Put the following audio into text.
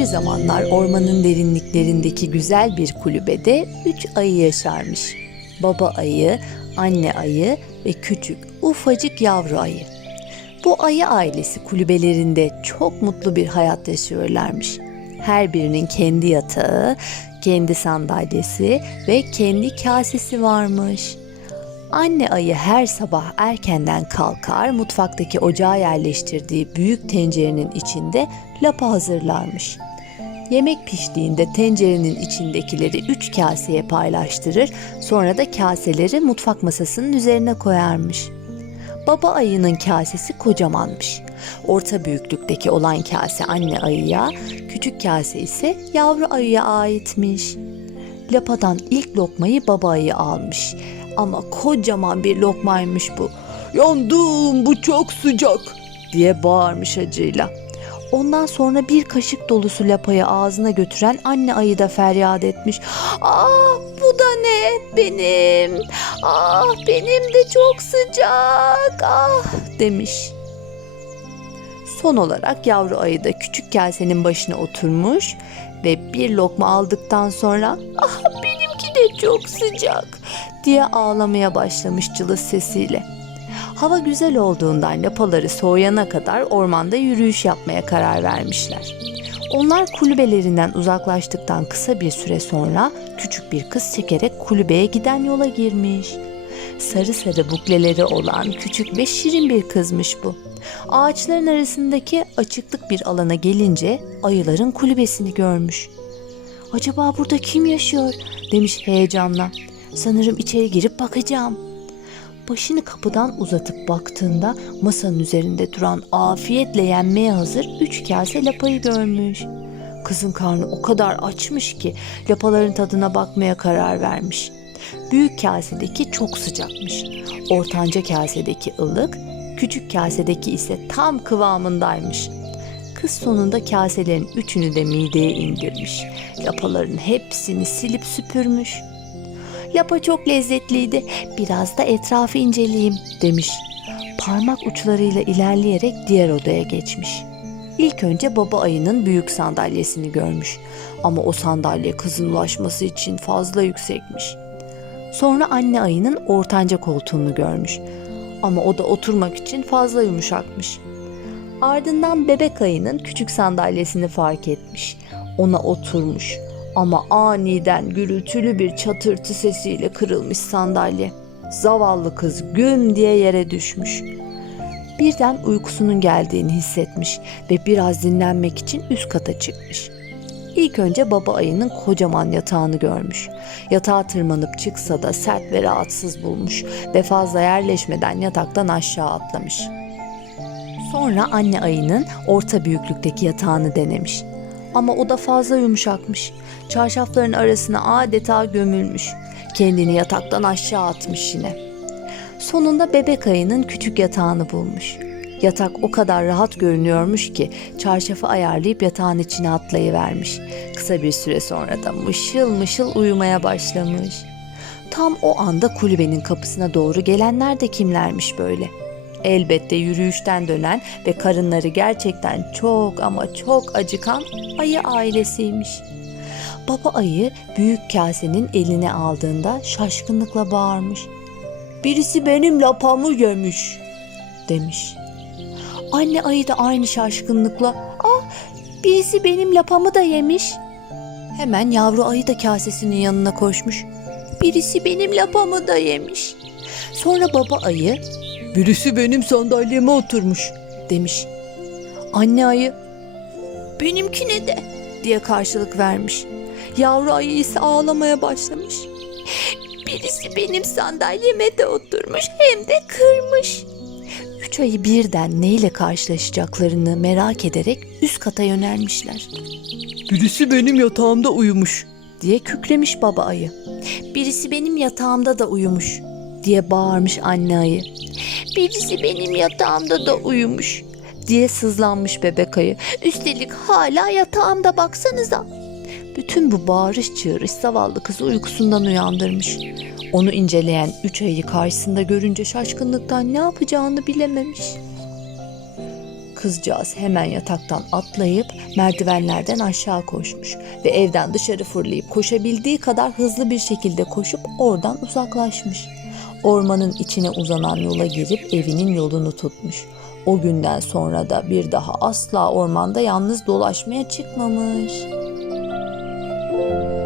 zamanlar ormanın derinliklerindeki güzel bir kulübede üç ayı yaşarmış. Baba ayı, anne ayı ve küçük ufacık yavru ayı. Bu ayı ailesi kulübelerinde çok mutlu bir hayat yaşıyorlarmış. Her birinin kendi yatağı, kendi sandalyesi ve kendi kasesi varmış. Anne ayı her sabah erkenden kalkar, mutfaktaki ocağa yerleştirdiği büyük tencerenin içinde lapa hazırlarmış. Yemek piştiğinde tencerenin içindekileri üç kaseye paylaştırır, sonra da kaseleri mutfak masasının üzerine koyarmış. Baba ayının kasesi kocamanmış. Orta büyüklükteki olan kase anne ayıya, küçük kase ise yavru ayıya aitmiş. Lapadan ilk lokmayı baba ayı almış. Ama kocaman bir lokmaymış bu. Yandım bu çok sıcak diye bağırmış acıyla. Ondan sonra bir kaşık dolusu lapayı ağzına götüren anne ayı da feryat etmiş. Ah bu da ne benim? Ah benim de çok sıcak ah demiş. Son olarak yavru ayı da küçük kasenin başına oturmuş ve bir lokma aldıktan sonra ah benimki de çok sıcak diye ağlamaya başlamış cılız sesiyle. Hava güzel olduğundan lapaları soğuyana kadar ormanda yürüyüş yapmaya karar vermişler. Onlar kulübelerinden uzaklaştıktan kısa bir süre sonra küçük bir kız çekerek kulübeye giden yola girmiş. Sarı sarı bukleleri olan küçük ve şirin bir kızmış bu. Ağaçların arasındaki açıklık bir alana gelince ayıların kulübesini görmüş. Acaba burada kim yaşıyor demiş heyecanla. Sanırım içeri girip bakacağım. Başını kapıdan uzatıp baktığında masanın üzerinde duran afiyetle yenmeye hazır üç kase lapayı görmüş. Kızın karnı o kadar açmış ki lapaların tadına bakmaya karar vermiş. Büyük kasedeki çok sıcakmış. Ortanca kasedeki ılık, küçük kasedeki ise tam kıvamındaymış. Kız sonunda kaselerin üçünü de mideye indirmiş. Lapaların hepsini silip süpürmüş. Lapa çok lezzetliydi. Biraz da etrafı inceleyeyim demiş. Parmak uçlarıyla ilerleyerek diğer odaya geçmiş. İlk önce baba ayının büyük sandalyesini görmüş. Ama o sandalye kızın ulaşması için fazla yüksekmiş. Sonra anne ayının ortanca koltuğunu görmüş. Ama o da oturmak için fazla yumuşakmış. Ardından bebek ayının küçük sandalyesini fark etmiş. Ona oturmuş. Ama aniden gürültülü bir çatırtı sesiyle kırılmış sandalye. Zavallı kız güm diye yere düşmüş. Birden uykusunun geldiğini hissetmiş ve biraz dinlenmek için üst kata çıkmış. İlk önce baba ayının kocaman yatağını görmüş. Yatağa tırmanıp çıksa da sert ve rahatsız bulmuş ve fazla yerleşmeden yataktan aşağı atlamış. Sonra anne ayının orta büyüklükteki yatağını denemiş. Ama o da fazla yumuşakmış. Çarşafların arasına adeta gömülmüş. Kendini yataktan aşağı atmış yine. Sonunda bebek ayının küçük yatağını bulmuş. Yatak o kadar rahat görünüyormuş ki çarşafı ayarlayıp yatağın içine atlayıvermiş. Kısa bir süre sonra da mışıl mışıl uyumaya başlamış. Tam o anda kulübenin kapısına doğru gelenler de kimlermiş böyle? Elbette yürüyüşten dönen ve karınları gerçekten çok ama çok acıkan ayı ailesiymiş. Baba ayı büyük kasenin eline aldığında şaşkınlıkla bağırmış. Birisi benim lapamı yemiş demiş. Anne ayı da aynı şaşkınlıkla ah birisi benim lapamı da yemiş. Hemen yavru ayı da kasesinin yanına koşmuş. Birisi benim lapamı da yemiş. Sonra baba ayı birisi benim sandalyeme oturmuş demiş. Anne ayı benimkine de diye karşılık vermiş. Yavru ayı ise ağlamaya başlamış. Birisi benim sandalyeme de oturmuş hem de kırmış. Ayı birden neyle karşılaşacaklarını merak ederek üst kata yönelmişler. Birisi benim yatağımda uyumuş. diye kükremiş baba ayı. Birisi benim yatağımda da uyumuş diye bağırmış anne ayı. Birisi benim yatağımda da uyumuş diye sızlanmış bebek ayı. Üstelik hala yatağımda baksanıza. Bütün bu bağırış çığırış zavallı kızı uykusundan uyandırmış. Onu inceleyen üç ayı karşısında görünce şaşkınlıktan ne yapacağını bilememiş. Kızcağız hemen yataktan atlayıp merdivenlerden aşağı koşmuş ve evden dışarı fırlayıp koşabildiği kadar hızlı bir şekilde koşup oradan uzaklaşmış. Ormanın içine uzanan yola girip evinin yolunu tutmuş. O günden sonra da bir daha asla ormanda yalnız dolaşmaya çıkmamış. Thank you.